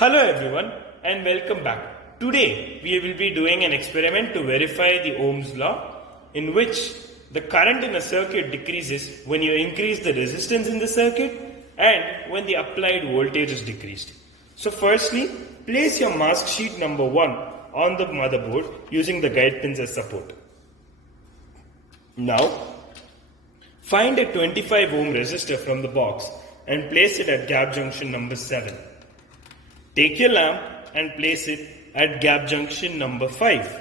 Hello everyone and welcome back. Today we will be doing an experiment to verify the Ohm's law in which the current in a circuit decreases when you increase the resistance in the circuit and when the applied voltage is decreased. So firstly, place your mask sheet number 1 on the motherboard using the guide pins as support. Now, find a 25 ohm resistor from the box and place it at gap junction number 7. Take your lamp and place it at gap junction number 5.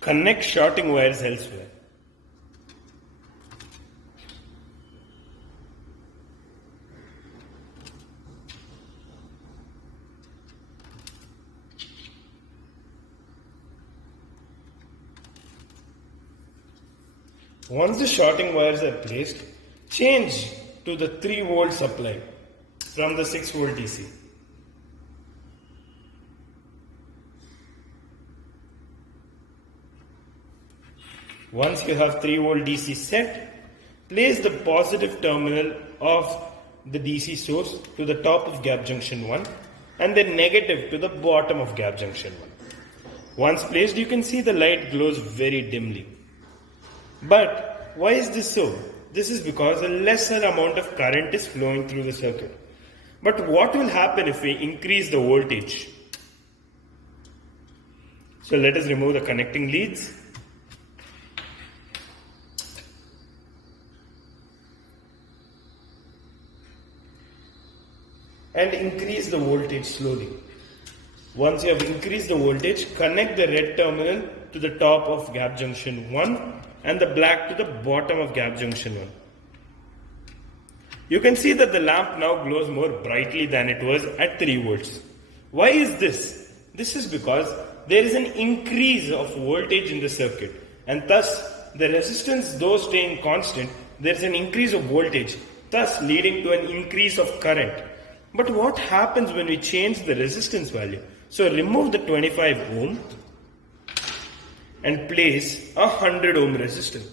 Connect shorting wires elsewhere. Once the shorting wires are placed, change to the 3 volt supply from the 6 volt DC. Once you have 3 volt DC set, place the positive terminal of the DC source to the top of gap junction 1 and the negative to the bottom of gap junction 1. Once placed, you can see the light glows very dimly. But why is this so? This is because a lesser amount of current is flowing through the circuit. But what will happen if we increase the voltage? So let us remove the connecting leads. And increase the voltage slowly. Once you have increased the voltage, connect the red terminal to the top of gap junction 1 and the black to the bottom of gap junction 1. You can see that the lamp now glows more brightly than it was at 3 volts. Why is this? This is because there is an increase of voltage in the circuit, and thus the resistance, though staying constant, there is an increase of voltage, thus leading to an increase of current. But what happens when we change the resistance value? So remove the 25 ohm and place a 100 ohm resistor.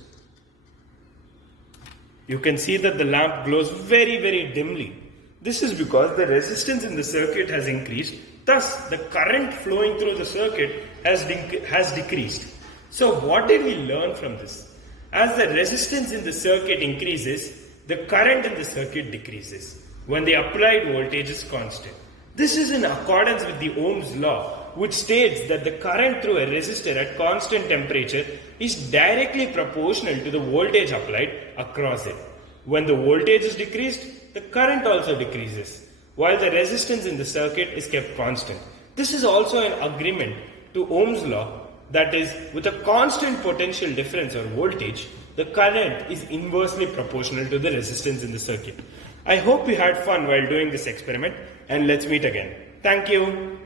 You can see that the lamp glows very dimly. This is because the resistance in the circuit has increased, thus the current flowing through the circuit has decreased. So what did we learn from this? As the resistance in the circuit increases, the current in the circuit decreases when the applied voltage is constant. This is in accordance with the Ohm's law, which states that the current through a resistor at constant temperature is directly proportional to the voltage applied across it. When the voltage is decreased, the current also decreases, while the resistance in the circuit is kept constant. This is also an agreement to Ohm's law, that is, with a constant potential difference or voltage, the current is inversely proportional to the resistance in the circuit. I hope you had fun while doing this experiment, and let's meet again. Thank you.